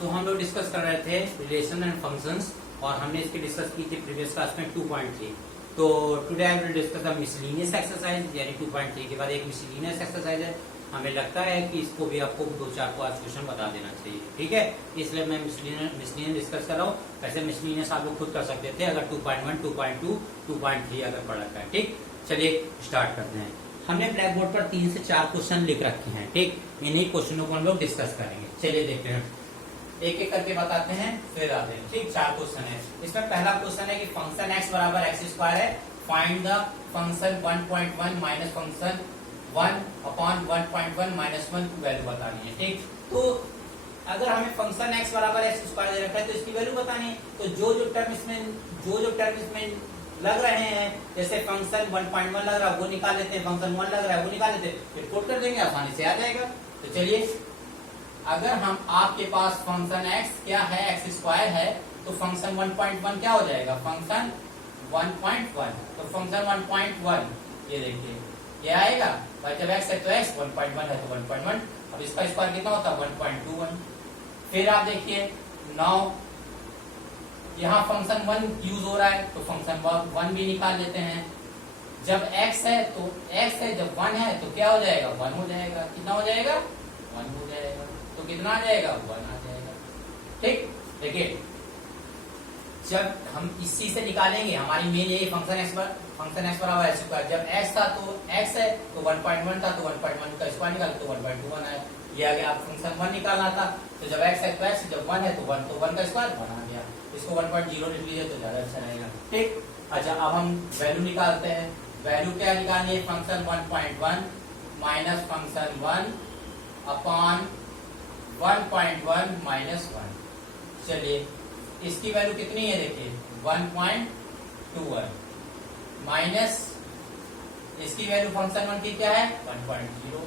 तो हम लोग डिस्कस कर रहे थे रिलेशन एंड फंक्शंस और हमने इसकी डिस्कस की थी प्रीवियस क्लास में 2.3। तो today I will discuss the miscellaneous exercise, यानी 2.3 के बाद एक मिसलिनियस एक्सरसाइज है। हमें लगता है कि इसको भी आपको 2-4 क्वेश्चन बता देना चाहिए, ठीक है। इसलिए मैं मिसलिनियस डिस्कस कर रहा हूँ। वैसे मिसलिनियस आप लोग खुद कर सकते थे अगर 2.1, 2.2, 2.3 अगर पढ़ा है, ठीक। चलिए स्टार्ट करते हैं। हमने ब्लैक बोर्ड पर 3 से 4 क्वेश्चन लिख रखे हैं, ठीक। इन्हीं क्वेश्चनों को हम लोग डिस्कस करेंगे। चलिए देखते हैं, एक एक करके बताते हैं फिर आते हैं, ठीक। 4 क्वेश्चन है। इसमें पहला क्वेश्चन है कि फंक्शन x बराबर x स्क्वायर है, find the function 1.1 minus function 1/1.1 minus 1 की वैल्यू बतानी है, ठीक। तो अगर हमें फंक्शन x बराबर x स्क्वायर दे रखा है तो इसकी वैल्यू बतानी है। तो जो टर्म इसमें लग रहे हैं, जैसे फंक्शन 1.1 लग रहा है वो निकाल लेते हैं, फंक्शन 1 लग रहा है वो निकाल लेते हैं, फिर पुट कर देंगे, आसानी से आ जाएगा। तो चलिए, अगर हम आपके पास फंक्शन x क्या है, x स्क्वायर है, तो फंक्शन 1.1 क्या हो जाएगा, फंक्शन 1.1। तो फंक्शन 1.1 ये देखिए ये आएगा भाई, जब x है तो x, 1.1 है तो 1.1। अब इसका स्क्वायर कितना होता है, 1.21। फिर आप देखिए 9, यहाँ फंक्शन 1 यूज हो रहा है तो फंक्शन 1 भी निकाल लेते हैं। जब x है तो x है, जब 1 है तो क्या हो जाएगा, 1 हो जाएगा। कितना हो जाएगा, 1 हो जाएगा। तो कितना आ जाएगा, 1 आ जाएगा, ठीक। देखिए, जब हम इसी से निकालेंगे, हमारी मेन यही फंक्शन x बराबर x स्क्वायर। जब x था तो x है तो 1.1 था तो 1.1 का स्क्वायर निकाल तो 1.21 आया। ये आ गया, आप फंक्शन 1 निकालना था तो जब x है तो x, जब 1 है तो 1 का स्क्वायर 1 आ गया। इसको 1.0 लिख लीजिए तो ज्यादा अच्छा रहेगा, ठीक। अच्छा, अब हम वैल्यू निकालते हैं। वैल्यू क्या निकालनी है, function 1.1 minus function 1 upon 1.1 minus 1। चलिए, इसकी वैल्यू कितनी है, देखिए 1.21 माइनस इसकी वैल्यू फंक्शन 1 की क्या है, 1.0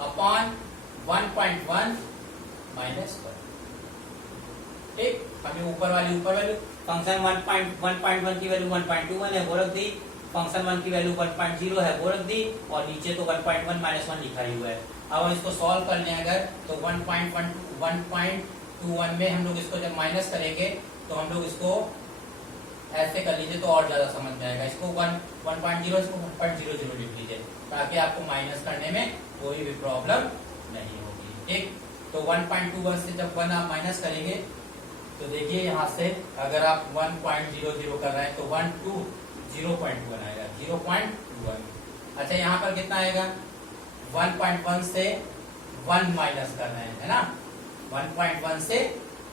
अपॉन 1.1 माइनस 1, ठीक। हमें ऊपर वैल्यू फंक्शन 1.1 की वैल्यू 1.21 है वो रख दी, फंक्शन 1 की वैल्यू 1.0 है वो रख दी, और नीचे तो 1.1 माइनस 1 लिखा ही हुआ है। अब हम इसको सॉल्व कर लें अगर, तो 1.21 में हम लोग इसको जब माइनस करेंगे तो हम लोग इसको ऐसे कर लीजिए तो और ज्यादा समझ में आएगा। इसको 1.0 इसको 1.00 लिख लीजिए ताकि आपको माइनस करने में कोई भी प्रॉब्लम नहीं होगी, ठीक। तो 1.21 से जब 1 आप माइनस करेंगे तो देखिए यहाँ से अगर आप 1.00 कर रहे हैं तो 0.21 आएगा, 0.21। अच्छा, यहाँ पर कितना आएगा, 1.1 से 1 माइनस कर रहे हैं, है ना, 1.1 से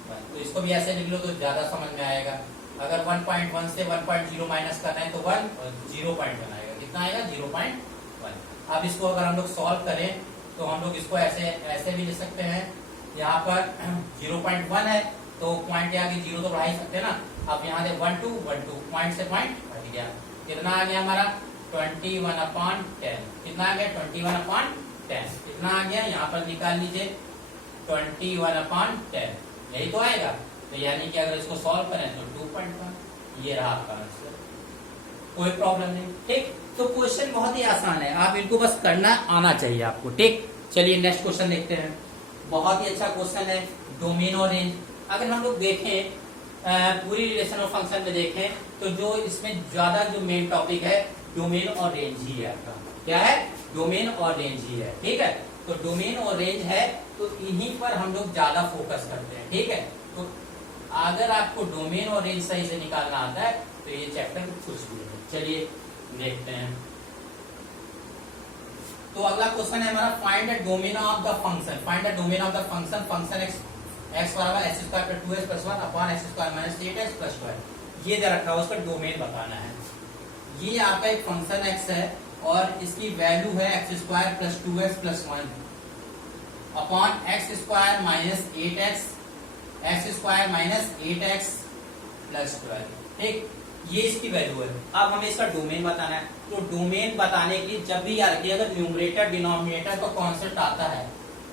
1, तो इसको भी ऐसे लिख लो तो ज्यादा समझ में आएगा। अगर 1.1 से 1.0 माइनस कर रहे हैं तो 1 और 0.1 आएगा, कितना आएगा, 0.1। अब इसको अगर हम लोग सॉल्व करें तो हम लोग इसको ऐसे भी लिख सकते हैं। यहाँ पर 0.1 है तो पॉइंट के आगे 0 तो बढ़ा ही सकते हैं ना। अब यहाँ से 1 2 पॉइंट से पॉइंट हट गया, कितना आ गया हमारा, 21/10। कितना आ गया, 21/10। कितना आ गया, यहाँ पर निकाल लीजिए 21/10, यही तो आएगा। तो यानी कि अगर इसको सॉल्व करें तो 2.1, ये रहा आपका आंसर, कोई प्रॉब्लम नहीं, ठीक। तो क्वेश्चन बहुत ही आसान है, आप इनको बस करना आना चाहिए आपको, ठीक। चलिए नेक्स्ट क्वेश्चन देखते हैं। बहुत ही अच्छा क्वेश्चन है, डोमेन और रेंज। अगर हम लोग देखें पूरी रिलेशन और फंक्शन में देखें तो जो इसमें ज्यादा जो मेन टॉपिक है डोमेन और रेंज ही है आपका। क्या है, डोमेन और रेंज ही है, ठीक है। तो डोमेन और रेंज है तो इन्हीं पर हम लोग ज्यादा फोकस करते हैं, ठीक है। तो अगर आपको डोमेन और रेंज सही से निकालना आता है तो ये चैप्टर कुछ भी है। चलिए देखते हैं। तो अगला क्वेश्चन है हमारा, find the domain of the function. Find the domain of the function x बराबर x square plus 2x plus 1 upon x square minus 8x plus 12। ये दे रखा है, उसका डोमेन बताना है। ये आपका एक फंक्शन x है और इसकी वैल्यू है x square plus 2x plus 1 upon x square minus 8x, x square minus 8x plus 12, ठीक। ये इसकी वैल्यू है। अब हमें इसका डोमेन बताना है। तो डोमेन बताने के लिए जब भी याद रखिए, अगर न्यूमरेटर डिनोमिनेटर का कॉन्सेप्ट आता है,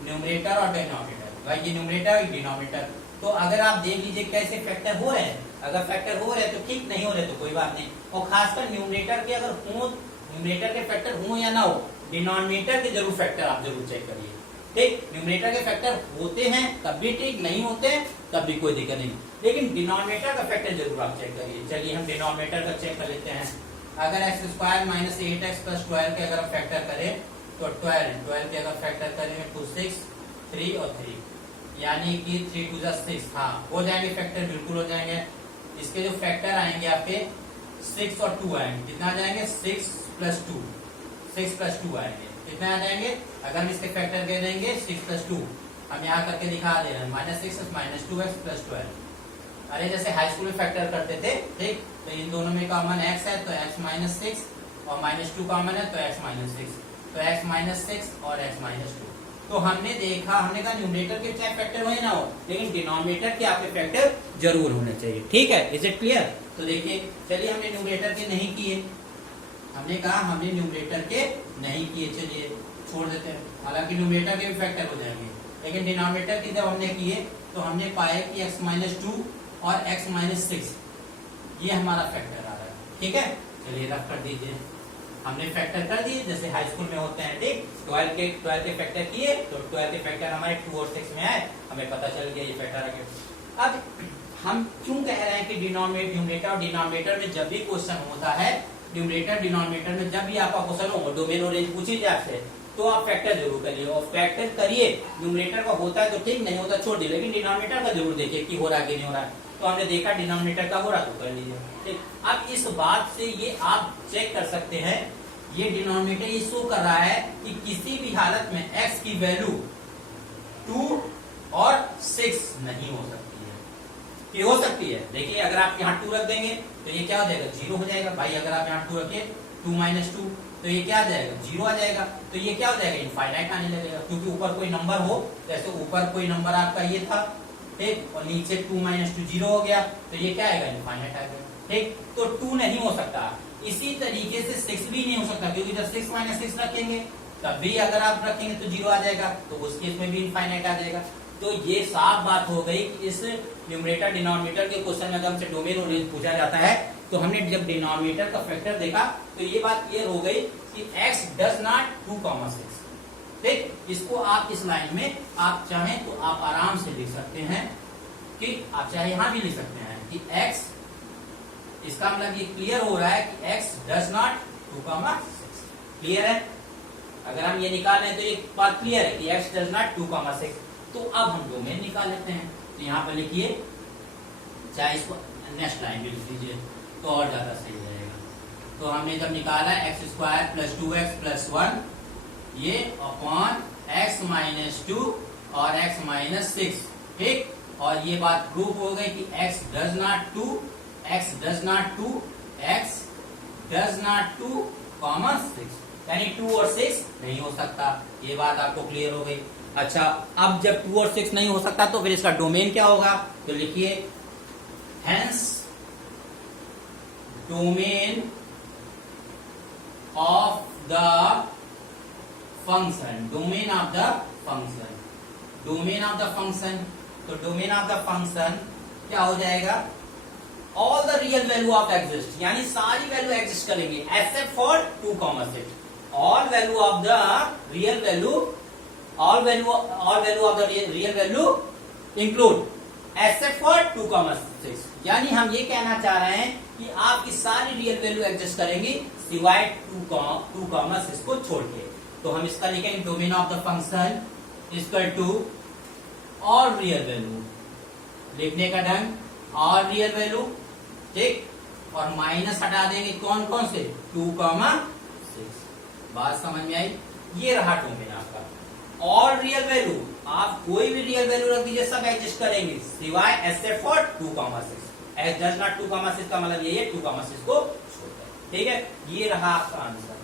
न्यूमरेटर और डिनोमिनेटर, भाई ये न्यूमरेटर और डिनोमिनेटर, तो अगर आप देख लीजिए कैसे फैक्टर हो रहे हैं, अगर फैक्टर हो रहे हैं तो ठीक, नहीं हो रहे तो कोई बात नहीं। और खासकर न्यूमरेटर के अगर हो, न्यूमरेटर के फैक्टर हो या ना हो, डिनोमिनेटर के जरूर फैक्टर आप जरूर चेक करिए। ठीक, न्यूमरेटर के फैक्टर होते हैं तब भी ठीक, नहीं होते हैं तब भी कोई दिक्कत नहीं, लेकिन डिनोमिनेटर का फैक्टर जरूर आप चेक करिए। चलिए हम डिनोमिनेटर का चेक कर लेते हैं। अगर x square minus 8x plus 12 के अगर फैक्टर करें तो 12 के अगर फैक्टर करेंगे तो 6, 3 और 3, यानी कि 3 2 6, हाँ हो जाएंगे फैक्टर, बिल्कुल हो जाएंगे। इसके जो फैक्टर आएंगे आपके 6 और 2 आएंगे, कितना आ जाएंगे 6 प्लस 2, 6 प्लस 2 आएंगे, कितने आ जाएंगे? अगर हम इसके फैक्टर कह देंगे 6 प्लस 2, हम यहाँ करके दिखा दे रहे हैं -6 माइनस 2x प्लस 12। अरे जैसे हाई स्कूल में फैक्टर करते थे, ठीक, तो इन दोनों में कॉमन x है तो x माइनस 6 और -2 कॉमन है तो x माइनस 6, तो x माइनस 6 और x माइनस 2। तो हमने देखा, हमने कहा न्यूमरेटर के चाहे फैक्टर हो ना हो, लेकिन डिनोमिनेटर के आपके फैक्टर जरूर होने चाहिए। ठीक है, इज इट क्लियर? तो देखिए, चलिए हमने न्यूमरेटर के नहीं किए, हमने कहा हमने न्यूमरेटर के नहीं किए, चलिए छोड़ देते हैं। हालांकि न्यूमरेटर के भी फैक्टर हो जाएंगे, लेकिन डिनोमिनेटर की जब हमने किए तो हमने पाया कि x माइनस 2 और x माइनस 6 ये हमारा फैक्टर आ रहा है। ठीक है, चलिए रफ कर दीजिए, हमने फैक्टर कर दिए जैसे हाई स्कूल में होते हैं। ठीक, 12 के फैक्टर किए तो 12 के फैक्टर हमारे 2 और 6 में आए, हमें पता चल गया ये फैक्टर आ गया। अब हम क्यों कह रहे हैं कि न्यूमरेटर और डिनोमिनेटर में जब भी क्वेश्चन होता है, न्यूमरेटर डिनोमिनेटर में जब भी आपका क्वेश्चन हो, डोमेन और रेंज पूछी जाए आपसे, तो आप फैक्टर जरूर करिए, और फैक्टर करिए। न्यूमरेटर का होता है तो ठीक, नहीं होता छोड़ दीजिए, लेकिन डिनोमिनेटर का जरूर देखिए कि हो रहा है कि नहीं हो रहा है। तो हमने देखा डिनोमिनेटर का हो रहा तो कर लीजिए। ठीक, अब इस बात से ये आप चेक कर सकते हैं, ये डिनोमिनेटर ये शो कर रहा है कि किसी भी हालत में x की वैल्यू 2 और 6 नहीं हो सकती है, कि हो सकती है। देखिए अगर आप यहाँ 2 रख देंगे तो ये क्या हो जाएगा, 0 हो जाएगा। भाई अगर आप यहाँ 2 रखिए, 2 माइनस 2, तो ये क्या आ जाएगा, 0 आ जाएगा। तो ये क्या हो जाएगा, इनफाइनाइट आने लगेगा, क्योंकि ऊपर कोई नंबर हो, जैसे ऊपर कोई नंबर आपका ये था, ठीक, और नीचे 2 माइनस 2 0 हो गया, तो ये क्या आएगा, इनफाइनाइट आएगा। ठीक, तो 2 नहीं हो सकता। इसी तरीके से 6 भी नहीं हो सकता, क्योंकि जब 6 माइनस 6 रखेंगे तब भी अगर आप रखेंगे तो 0 आ जाएगा, तो उस केस में भी इनफाइनाइट आ जाएगा। तो ये साफ बात हो गई कि इस न्यूमरेटर डिनोमिनेटर के क्वेश्चन में अगर हमसे डोमेन और रेंज पूछा जाता है, तो हमने जब डिनोमिनेटर का फैक्टर देखा तो ये बात क्लियर हो गई कि x डज नॉट 2,6। ठीक, इसको आप इस लाइन में आप चाहें तो आप आराम से लिख सकते हैं, कि आप चाहे यहां भी लिख सकते हैं कि x, इसका मतलब ये क्लियर हो रहा है कि x डज नॉट 2,6। क्लियर है? अगर हम ये निकाल लें तो ये बात क्लियर है कि x डज नॉट 2,6। तो अब हम डोमेन निकाल लेते हैं, तो यहाँ पर लिखिए, चाहे इसको नेक्स्ट लाइन में लिख लीजिए तो और ज्यादा सही रहेगा। तो हमने जब निकाला x square plus 2x plus 1 ये अपॉन x माइनस 2 और x माइनस 6। ठीक, और ये बात प्रूफ हो गई कि x does not 2, x does not 2, x does not 2, 6, यानी 2 और 6 नहीं हो सकता। ये बात आपको क्लियर हो गई। अच्छा, अब जब 2 और 6 नहीं हो सकता तो फिर इसका डोमेन क्या होगा, तो लिखिए hence domain of the function, domain of the function, domain of the function. तो डोमेन ऑफ द फंक्शन क्या हो जाएगा, all the real value of exist, यानी सारी वैल्यू एग्जिस्ट करेंगे except for 2,6। All value of the real value, all value of the real value include except for 2,6। यानी हम ये कहना चाह रहे हैं कि आपकी सारी रियल वैल्यू एग्जिस्ट करेंगी सिवाय 2,6 को छोड़ के। तो हम इसका लिखेंगे domain of the function equal to all real value, लिखने का ढंग ऑल रियल वैल्यू, ठीक, और माइनस हटा देंगे कौन कौन से, 2,6। बात समझ में आई? ये रहा डोमेन आपका। ऑल रियल वैल्यू, आप कोई भी रियल वैल्यू रख दीजिए, सब एग्जिस्ट करेंगे सिवाय except for 2,6। X does not 2,6 का मतलब ये 2,6 को छोड़ता है। ठीक है, ये रहा आपका आंसर।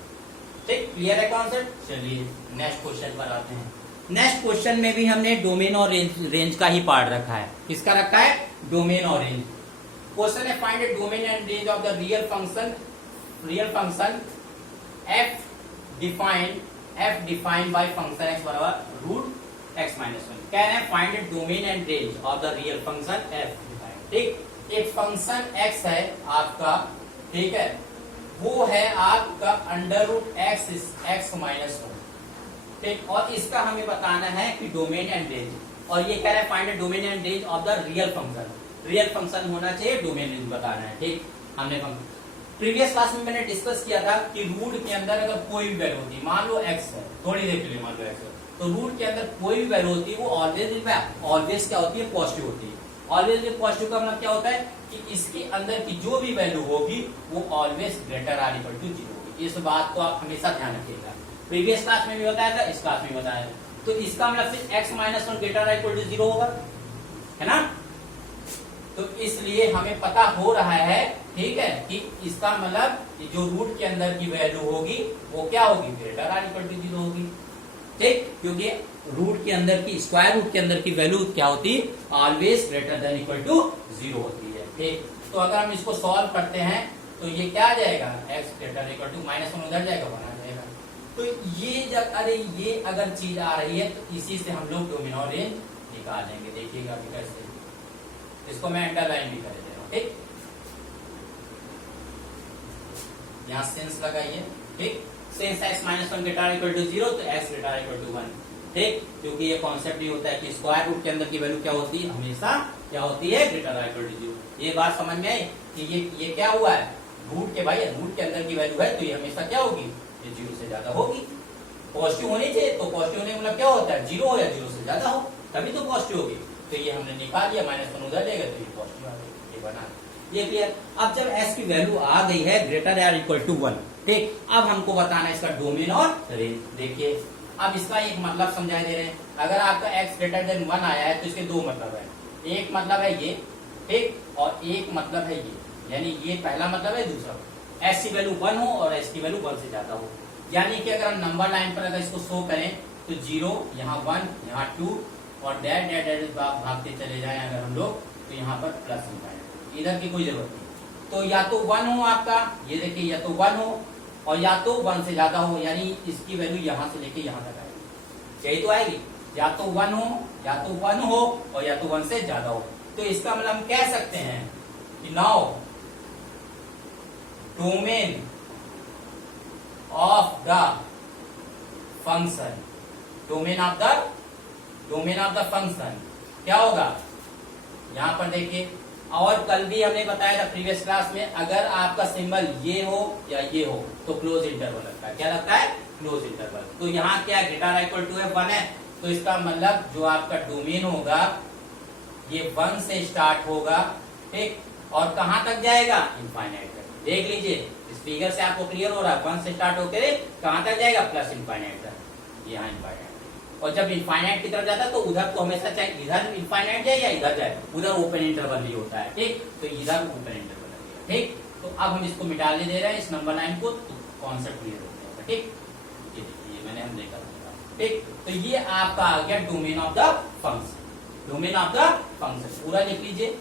ठीक, क्लियर है कॉन्सेप्ट? चलिए नेक्स्ट क्वेश्चन पर आते हैं। नेक्स्ट क्वेश्चन में भी हमने डोमेन और रेंज का ही पार्ट रखा है। किसका रखा है, डोमेन और रेंज। क्वेश्चन है find the domain and range of the real function f defined by function x बराबर रूट x माइनस 1। कह रहे हैं find the domain and range of the real function f defined. ठीक, एक function x है आपका, ठीक है, वो है आपका अंडर रूट x माइनस 1। ठीक, और इसका हमें बताना है कि डोमेन एंड रेंज, और ये कह रहा है find the domain and range of the real function. Real function होना चाहिए, डोमेन रेंज बताना है। ठीक, हमने प्रीवियस क्लास में मैंने डिस्कस किया था कि रूट के अंदर अगर कोई भी वैल्यू होती है, मान लो एक्स है, थोड़ी देर के लिए मान लो एक्स है, तो रूट के अंदर कोई भी वैल्यू होती है वो ऑलवेज क्या होती है, पॉजिटिव होती है। ऑलवेज पॉजिटिव का मतलब क्या होता है कि इसके अंदर की जो भी वैल्यू होगी वो always greater or equal to 0 होगी। इस बात को आप हमेशा ध्यान रखिएगा, प्रीवियस क्लास में भी बताया था, इस क्लास में बताया था। तो इसका मतलब फिर x minus one greater or equal to 0 होगा, है ना। तो इसलिए हमें पता हो रहा है, ठीक है, कि इसका मतलब जो रूट के अंदर की वैल्यू होगी वो क्या होगी, ग्रेटर आर इक्वल टू 0 होगी। ठीक, क्योंकि रूट के अंदर की, स्क्वायर रूट के अंदर की वैल्यू क्या होती है, always greater than equal to 0 होती है। ठीक, तो अगर हम इसको सॉल्व करते हैं तो ये क्या आ जाएगा, एक्स ग्रेटर इक्वल टू -1 उधर जाएगा, 1 आ जाएगा। तो ये जब ये अगर चीज आ रही है तो इसी से हम लोग डोमेन और रेंज निकालेंगे। देखिएगा कि कैसे, इसको मैं अंडरलाइन भी कर दे रहा हूं। ठीक, यहां सेंस लगाइए। ठीक, sense x -1 greater equal to 0, तो एक्स ग्रेटर इक्वल टू 1। ठीक, क्योंकि ये कॉन्सेप्ट ये होता है कि स्क्वायर रूट के अंदर की वैल्यू क्या होती है, हमेशा क्या होती है, ग्रेटर इक्वल टू 0। ये बात समझ में आई कि ये क्या हुआ है, रूट के भाई रूट के अंदर की वैल्यू है तो ये हमेशा क्या होगी, ये 0 से ज्यादा होगी। पॉजिटिव होनी चाहिए, तो पॉजिटिव होने का मतलब क्या होता है, 0 हो या 0 से ज्यादा हो, तभी तो पॉजिटिव होगी। तो ये हमने निकाल लिया, -1 उधर जाएगा तो ये पॉजिटिव आ गया, ये बना। ये क्लियर। अब जब s की वैल्यू आ गई है ग्रेटर या इक्वल टू 1, ठीक, अब हमको बताना है इसका डोमेन और रेंज। देखिए अब इसका एक मतलब समझाई दे रहे हैं। अगर आपका x ग्रेटर देन 1 आया है तो इसके दो मतलब है, एक मतलब है ये, ठीक, और एक मतलब है ये, यानी ये पहला मतलब है, दूसरा s की वैल्यू 1 हो और s की वैल्यू 1 से ज्यादा हो। यानी कि अगर हम नंबर लाइन पर अगर इसको शो करें तो 0, यहाँ 1, यहाँ 2 और डैट डैट डैट भागते चले जाएं अगर हम लोग, तो यहाँ पर प्लस इंफाइनाइट, इधर की कोई जरूरत नहीं। तो या तो 1 हो आपका, ये देखिए, या तो 1 हो और या तो 1 से ज्यादा हो, यानी इसकी वैल्यू यहाँ से लेके यहाँ तक आएगी, यही तो आएगी। या तो 1 हो, या तो 1 हो और या तो 1 से ज्यादा हो। तो इसका मतलब हम कह सकते हैं कि now domain of the function, domain of the function क्या होगा, यहां पर देखिए। और कल भी हमने बताया था प्रीवियस क्लास में, अगर आपका सिंबल ये हो या ये हो तो क्लोज इंटरवल लगता है। क्या लगता है, क्लोज इंटरवल। तो यहाँ क्या ग्रेटर इक्वल टू 1 है, तो इसका मतलब जो आपका डोमेन होगा ये 1 से स्टार्ट होगा, ठीक, और कहां तक जाएगा, इनफाइनाइट तक। देख लीजिए इस फिगर से आपको क्लियर हो रहा है, 1 से स्टार्ट होकर कहां तक जाएगा, प्लस इनफाइनाइट तक, यहाँ इनफाइनाइट। और जब इनफाइनाइट की तरफ जाता है तो उधर तो हमेशा चाहे इधर इनफाइनाइट जाए या इधर जाए, उधर ओपन इंटरवल भी होता है, ठीक, तो इधर ओपन इंटरवल है, ठीक। तो अब हम इसको मिटाने दे रहे हैं इस नंबर लाइन को, तो कॉन्सेप्ट क्लियर हो जाएगा, ठीक। ये देखिए मैंने हम देखा, ठीक। तो ये आपका आ गया domain of the function, domain of the function पूरा लिख लीजिए,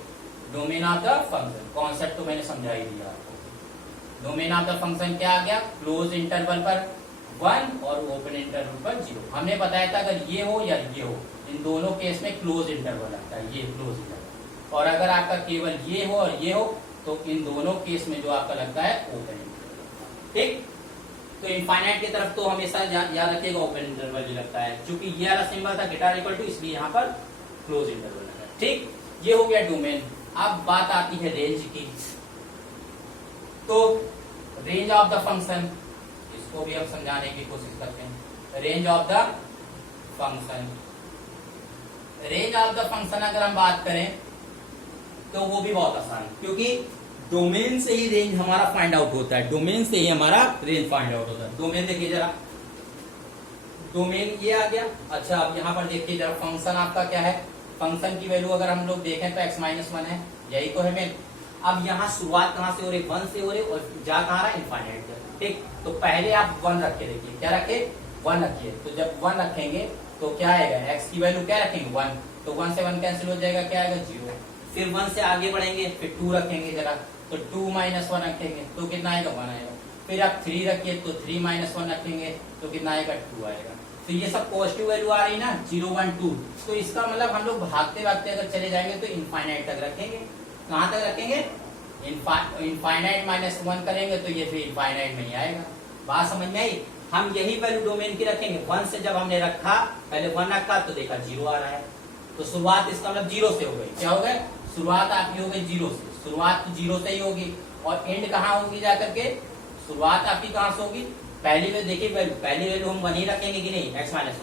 domain of the function. Concept तो मैंने समझा ही दिया आपको। डोमेन ऑफ द फंक्शन क्या आ गया, क्लोज इंटरवल पर 1 और ओपन इंटरवल पर 0। हमने बताया था अगर ये हो या ये हो, इन दोनों केस में क्लोज इंटरवल लगता है, ये क्लोज इंटरवल। और अगर आपका केवल ये हो और ये हो तो इन दोनों केस में जो आपका लगता है ओपन इंटरवल, ठीक। तो इनफाइनाइट की तरफ तो हमेशा याद रखिएगा ओपन इंटरवल भी लगता है, क्योंकि ये वाला सिंबल था ग्रेटर इक्वल टू, इसलिए यहाँ पर क्लोज इंटरवल लगा, ठीक। ये हो गया डोमेन। अब बात आती है रेंज की। तो रेंज ऑफ द फंक्शन, इसको भी हम समझाने की कोशिश करते हैं। Range of the function, range of the function अगर हम बात करें तो वो भी बहुत आसान है, क्योंकि डोमेन से ही रेंज हमारा फाइंड आउट होता है, डोमेन से ही हमारा रेंज फाइंड आउट होता है। डोमेन देखिए जरा, डोमेन ये आ गया। अच्छा अब यहाँ पर देखिए जरा, फंक्शन आपका क्या है, फंक्शन की वैल्यू अगर हम लोग देखें तो x-1 है, यही तो है मेन। अब यहाँ शुरुआत कहाँ से हो रही, 1 से हो रही और जा कहाँ रहा, इनफाइनाइट, ठीक। तो पहले आप 1 रखे, देखिए क्या रखे, 1 रखिए। तो जब 1 रखेंगे तो क्या आएगा, x की वैल्यू क्या रखेंगे, 1, तो 1 से 1 कैंसिल हो जाएगा, क्या आएगा, 0। फिर 1 से आगे बढ़ेंगे, फिर 2 रखेंगे जरा, तो 2 - 1 रखेंगे तो कितना आएगा, 1 आएगा। फिर आप 3 रखिए तो 3 - 1 रखेंगे तो कितना आएगा, 2 आएगा। तो ये सब पॉजिटिव वैल्यू आ रही ना, 0, 1, 2। तो इसका मतलब हम लोग भागते भागते अगर चले जाएंगे तो इनफाइनाइट तक रखेंगे। कहाँ तक रखेंगे, इनफाइनाइट -1 करेंगे तो ये फिर इनफाइनाइट में ही आएगा। बात समझ में आई। हम यही वैल्यू डोमेन की रखेंगे। 1 से जब हमने रखा, पहले 1 रखा तो देखा 0 आ रहा है, तो शुरुआत इसका मतलब 0 से हो गई। क्या हो गया? शुरुआत आपकी हो गई 0 से। शुरुआत तो 0 से ही होगी और एंड कहाँ होगी जाकर के? शुरुआत आपकी कहाँ से होगी? पहली वैल्यू देखिए, पहली वैल्यू हम 1 ही रखेंगे कि नहीं? x माइनस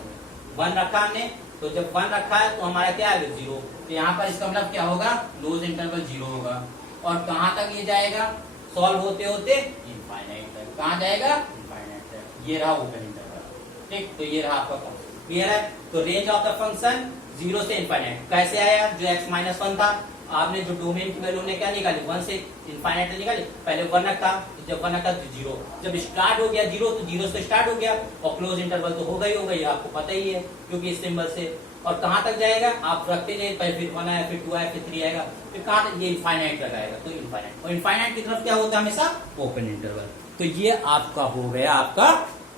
1 रखा हमने, तो जब 1 रखा है तो हमारा क्या है? 0। तो यहाँ पर इसका मतलब क्या होगा? क्लोज इंटरवल 0 होगा। और कहाँ तक ये जाएगा? सॉल्व होते होते इनफाइनाइट तक। कहाँ जाएगा? इनफाइनाइट तक। ये रहा ओपन इंटरवल। ठीक, तो ये रहा आपका फंक्शन। क्लियर है? तो रेंज ऑफ द फंक्शन 0 से इनफाइनाइट कैसे आया? जो x माइनस 1 था, आपने जो डोमेन की वैल्यू ने क्या निकाली? 1 से इनफाइनाइट निकाली। पहले 1 रखा, तो जब 1 रखा तो 0, जब स्टार्ट हो गया 0 तो 0 से स्टार्ट हो गया और क्लोज इंटरवल तो होगा ही होगा, ये आपको पता ही है क्योंकि इस सिंबल से। और कहाँ तक जाएगा? आप रखते जाइए, पहले फिर 1 आया, फिर 2 आया, फिर 3 आएगा, फिर कहाँ तक? ये इनफाइनाइट तक आएगा। तो इनफाइनाइट, और इनफाइनाइट की तरफ क्या होता है? हमेशा ओपन इंटरवल। तो ये आपका हो गया, आपका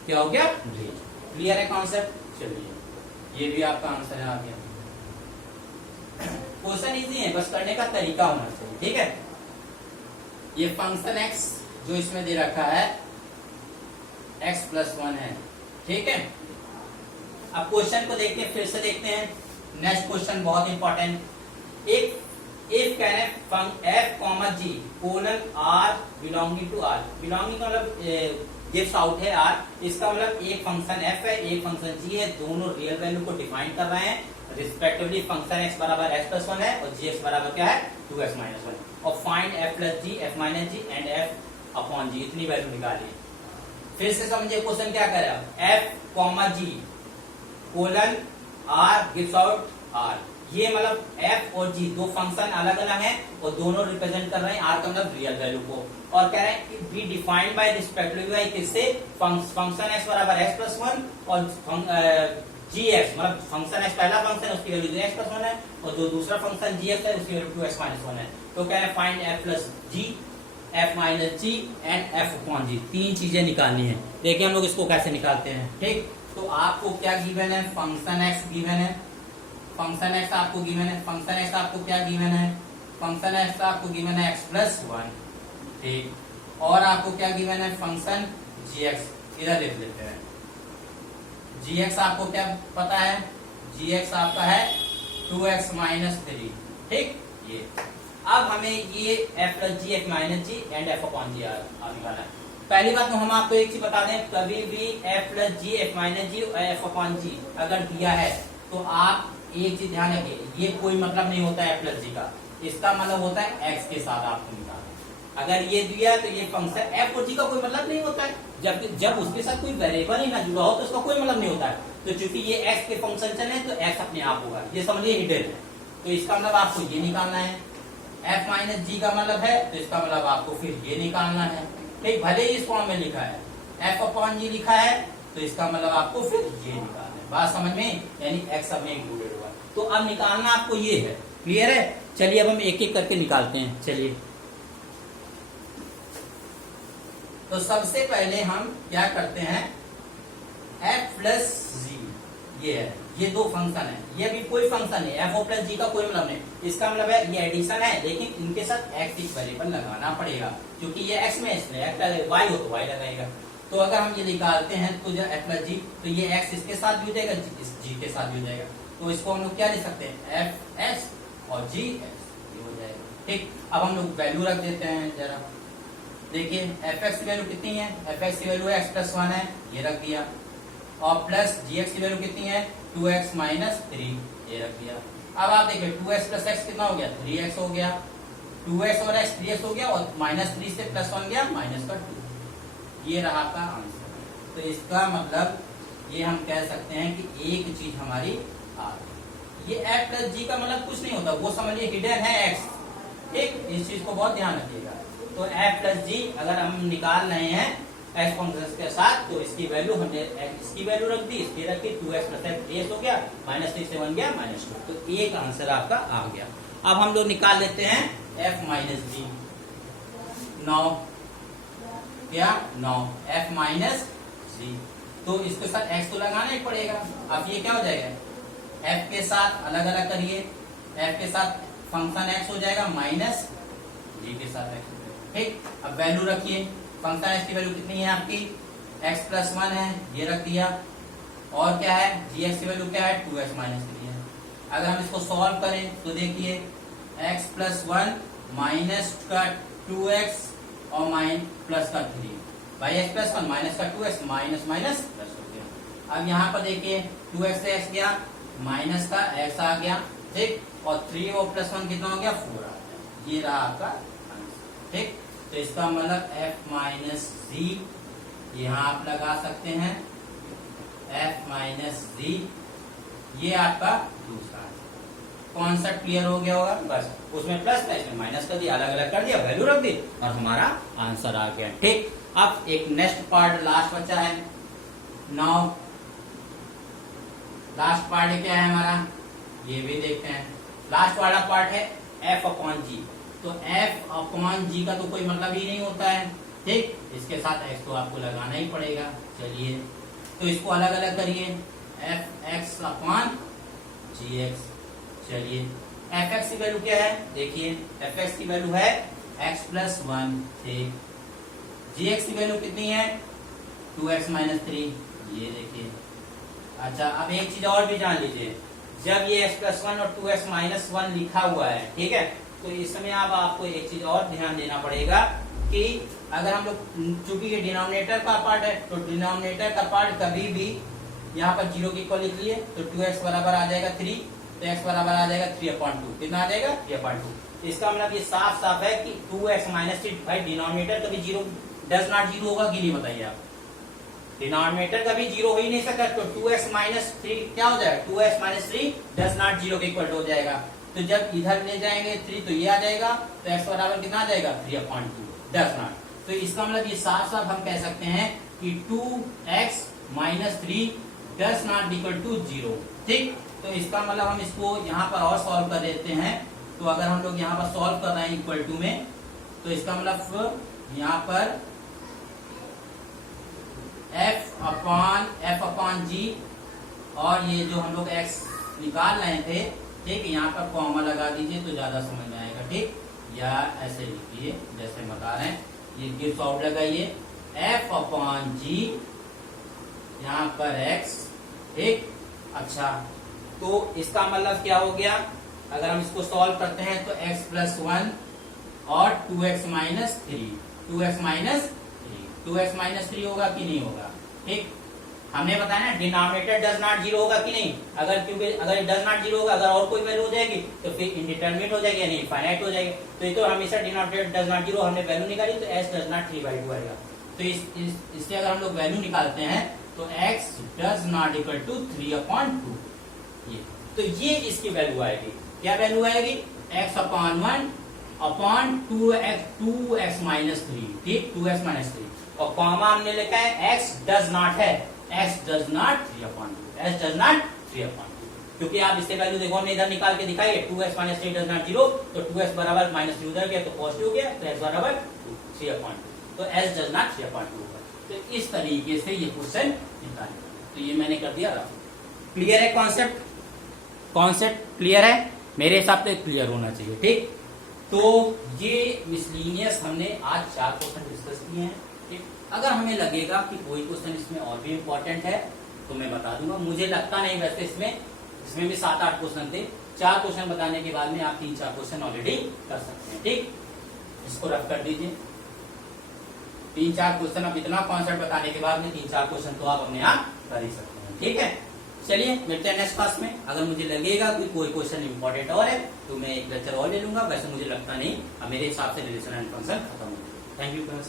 क्या हो गया? रेंज। क्लियर है कॉन्सेप्ट? चलिए, ये भी आपका आंसर है। आ गया। क्वेश्चन इजी है, बस करने का तरीका होना चाहिए। ठीक है, ये फंक्शन x जो इसमें दे रखा है x प्लस 1 है। ठीक है, अब क्वेश्चन को देखते हैं, फिर से देखते हैं। नेक्स्ट क्वेश्चन बहुत इंपॉर्टेंट। एक if can f comma g colon r belonging to r। Belonging का मतलब गिव्स आउट है r, इसका मतलब एक फंक्शन f है, एक फंक्शन g है, दोनों रियल वैल्यू को डिफाइन कर रहे हैं रिस्पेक्टिवली। फंक्शन x बराबर x प्लस 1 है और gx बराबर क्या है? 2x minus 1। और find f plus g, f minus g and f upon g, इतनी वैल्यू निकालिए। फिर से समझिए क्वेश्चन क्या कर रहा है। f comma g colon r gives out r। ये मतलब f और g दो फंक्शन अलग अलग हैं और दोनों रिप्रेजेंट कर रहे हैं r का मतलब रियल वैल्यू को। और कह रहे हैं कि be defined by respectively by किससे? फंक्शन x बराबर x प्लस 1 और gx मतलब फंक्शन x पहला फंक्शन उसकी वैल्यू x प्लस 1 है और जो दूसरा फंक्शन gx है उसकी वैल्यू 2x माइनस 1 है। तो कह रहे हैं find f plus g, f minus g and f upon g। तीन चीजें निकालनी है। देखिए हम लोग इसको कैसे निकालते हैं। ठीक, तो आपको क्या गिवन है? फंक्शन x गिवन है, फंक्शन x आपको गिवन है, फंक्शन x आपको क्या गिवन है? फंक्शन x आपको गिवन है x प्लस 1। ठीक, और आपको क्या गिवन है? Function gx। इधर लिख लेते हैं। gx आपको क्या पता है? gx आपका है 2x माइनस 3। ठीक, ये अब हमें ये f plus G, f minus G and f upon G निकालना है। पहली बात तो हम आपको एक चीज बता दें, कभी भी f plus G, f minus जी और f अपॉन जी अगर दिया है तो आप एक चीज ध्यान रखिए, ये कोई मतलब नहीं होता है f प्लस जी का, इसका मतलब होता है x के साथ आपको निकालना। अगर ये दिया तो ये फंक्शन f और g का कोई मतलब नहीं होता है, जब उसके साथ कोई वेरिएबल ही ना जुड़ा हो तो उसका कोई मतलब नहीं होता है। तो चूंकि ये x के फंक्शन चले तो x अपने आप होगा, ये समझिए हिडन है। तो इसका मतलब आपको ये निकालना है। f माइनस जी का मतलब है तो इसका मतलब आपको फिर ये निकालना है। ठीक, भले ही इस फॉर्म में लिखा है f अपॉन जी लिखा है तो इसका मतलब आपको फिर ये निकालना है। बात समझ में? यानी x सब में इंक्लूडेड होगा। तो अब निकालना आपको ये है। क्लियर है? चलिए अब हम एक एक करके निकालते हैं। चलिए, तो सबसे पहले हम क्या करते हैं? f प्लस जी, ये है, ये दो फंक्शन है, ये भी कोई फंक्शन है, f प्लस जी का कोई मतलब नहीं। इसका मतलब है ये एडिशन है लेकिन इनके साथ x एक वेरिएबल लगाना पड़ेगा क्योंकि ये x में इसलिए y हो तो y लगाएगा। तो अगर हम ये निकालते हैं तो f प्लस जी, तो ये x इसके साथ भी हो जाएगा, इस g के साथ भी हो जाएगा। तो इसको हम लोग क्या लिख सकते हैं? f s और g s, ये हो जाएगा। ठीक, अब हम लोग वैल्यू रख देते हैं जरा। देखिए fx की वैल्यू कितनी है? fx की वैल्यू x प्लस 1 है, ये रख दिया। और प्लस gx की वैल्यू कितनी है? 2x माइनस 3, ये रख दिया। अब आप देखिए 2x प्लस x कितना हो गया? 3x हो गया। 2x और x 3x हो गया और माइनस 3 से प्लस 1 गया माइनस का 2। ये रहा आपका आंसर। तो इसका मतलब ये हम कह सकते हैं कि एक चीज हमारी आ गई। ये f प्लस जी का मतलब कुछ नहीं होता, वो समझिए हिडन है x। ठीक, इस चीज को बहुत ध्यान रखिएगा। तो f प्लस जी अगर हम निकाल रहे हैं x फंक्शन के साथ तो इसकी वैल्यू हमने इसकी वैल्यू रख दी, इसकी रखी 2x प्लस x हो गया, माइनस 3 से 1 गया माइनस 2। तो एक आंसर आपका आ गया। अब हम लोग निकाल लेते हैं f माइनस जी। 9 क्या? 9 f माइनस जी। तो इसके साथ x तो लगाना ही पड़ेगा। अब ये क्या हो जाएगा? f के साथ अलग अलग करिए, f के साथ फंक्शन x हो जाएगा माइनस g के साथ x। ठीक, अब वैल्यू रखिए। फंक्शन x की वैल्यू कितनी है आपकी? x प्लस 1 है, ये रख दिया, और क्या है gx की वैल्यू क्या है 2x माइनस 3 है। अगर हम इसको सॉल्व करें तो देखिए x प्लस 1 माइनस का 2x और प्लस का 3, भाई x प्लस 1 माइनस का 2x, माइनस माइनस प्लस हो गया। अब यहाँ पर देखिए 2x से x गया, माइनस का x आ गया, ठीक, और 3 और प्लस 1 कितना हो गया 4 आ गया। ये रहा आपका आंसर, ठीक। तो इसका मतलब f माइनस जी यहाँ आप लगा सकते हैं, f माइनस जी, ये आपका दूसरा कॉन्सेप्ट क्लियर हो गया होगा। बस उसमें प्लस था, इसमें माइनस कर दिया, अलग अलग कर दिया, वैल्यू रख दी और हमारा आंसर आ गया, ठीक। अब एक नेक्स्ट पार्ट लास्ट बचा है। नाउ लास्ट पार्ट क्या है हमारा, ये भी देखते हैं। लास्ट वाला पार्ट है f अपॉन जी। तो f अपॉन जी का तो कोई मतलब ही नहीं होता है, ठीक। इसके साथ x तो आपको लगाना ही पड़ेगा। चलिए तो इसको अलग अलग करिए, एफ एक्स अपॉन जी एक्स। चलिए एफ एक्स की वैल्यू क्या है, देखिए एफ एक्स की वैल्यू है x प्लस 1, ठीक। जी एक्स की वैल्यू कितनी है 2x माइनस 3, ये देखिए। अच्छा अब एक चीज और भी जान लीजिए, जब ये x प्लस 1 और 2x माइनस 1 लिखा हुआ है, ठीक है, तो इसमें अब आपको एक चीज और ध्यान देना पड़ेगा कि अगर हम लोग, चूंकि ये डिनोमिनेटर का पार्ट है, तो डिनोमिनेटर का पार्ट कभी भी यहाँ पर 0 के इक्वल लिख लिए तो 2x बराबर आ जाएगा 3, तो x बराबर आ जाएगा 3/2। कितना आ जाएगा 3/2। इसका मतलब ये साफ साफ है कि 2x माइनस 3, भाई डिनोमिनेटर कभी 0 डज नॉट 0 होगा कि नहीं, बताइए आप। डिनोमिनेटर कभी 0 हो ही नहीं सकता, तो 2x माइनस 3 क्या हो जाएगा, 2x माइनस 3 डज नॉट 0 के इक्वल हो जाएगा। तो जब इधर ले जाएंगे 3 तो ये आ जाएगा, तो x बराबर कितना आ जाएगा 3/2 डज नॉट। तो इसका मतलब ये साफ साफ हम कह सकते हैं कि 2x minus 3 does not equal to 0, ठीक। तो इसका मतलब हम इसको यहाँ पर और सॉल्व कर देते हैं। तो अगर हम लोग यहाँ पर सॉल्व कर रहे हैं इक्वल टू में, तो इसका मतलब यहाँ पर f अपॉन जी, और ये जो हम लोग x निकाल रहे थे, ठीक, यहाँ पर कॉमा लगा दीजिए तो ज्यादा समझ में आएगा, ठीक। या ऐसे लिखिए जैसे बता रहे हैं, ये गिव्स आउट लगाइए f अपॉन जी, यहाँ पर x, ठीक। अच्छा तो इसका मतलब क्या हो गया, अगर हम इसको सॉल्व करते हैं तो x प्लस 1 और 2x माइनस 3, 2x माइनस 3 होगा कि नहीं होगा, ठीक। हमने बताया ना डिनोमिनेटर डज नॉट 0 होगा कि नहीं, अगर क्योंकि अगर डज नॉट 0 होगा, अगर और कोई वैल्यू हो जाएगी तो फिर इनडिटरमिनेट हो जाएगी, यानी इनफाइनाइट हो जाएगी। तो ये तो हमेशा डिनोमिनेटर डज नॉट 0, हमने वैल्यू निकाली तो x डज नॉट 3/2 आएगा। तो इससे अगर हम लोग वैल्यू निकालते हैं तो x does not equal to 3/2, ये तो ये इसकी वैल्यू आएगी। क्या वैल्यू आएगी, x upon 1 upon 2x minus 3, ठीक, 2x माइनस 3, और कॉमा हमने लिखा है x डज नॉट है, x does not 3/2, x does not 3/2। क्योंकि आप इससे वैल्यू देखो, हमने इधर निकाल के दिखाई 2x माइनस 3 डज नॉट 0, तो 2x बराबर माइनस 3 उधर गया तो पॉजिटिव गया, तो x बराबर 3/2, तो x डज नॉट 3/2 होगा। तो इस तरीके से ये क्वेश्चन निकालेंगे। तो ये मैंने कर दिया रफ। क्लियर है कॉन्सेप्ट, कॉन्सेप्ट क्लियर है, मेरे हिसाब से क्लियर होना चाहिए, ठीक। तो ये मिसलिनियस हमने आज 4 क्वेश्चन डिस्कस किए हैं, ठीक। अगर हमें लगेगा कि कोई क्वेश्चन इसमें और भी इम्पोर्टेंट है तो मैं बता दूंगा, मुझे लगता नहीं, वैसे इसमें भी 7-8 क्वेश्चन थे। 4 क्वेश्चन बताने के बाद में आप 3-4 क्वेश्चन ऑलरेडी कर सकते हैं, ठीक। इसको रफ कर दीजिए, 3-4 क्वेश्चन, अब इतना कॉन्सेप्ट बताने के बाद में 3-4 क्वेश्चन तो आप अपने आप कर ही सकते हैं, ठीक है। चलिए मिलते हैं नेक्स्ट क्लास में। अगर मुझे लगेगा कि कोई क्वेश्चन इंपॉर्टेंट और है तो मैं एक लेक्चर और ले लूंगा, वैसे मुझे लगता नहीं, अब मेरे हिसाब से रिलेशन एंड फंक्शन खत्म हो गया। Thank you friends.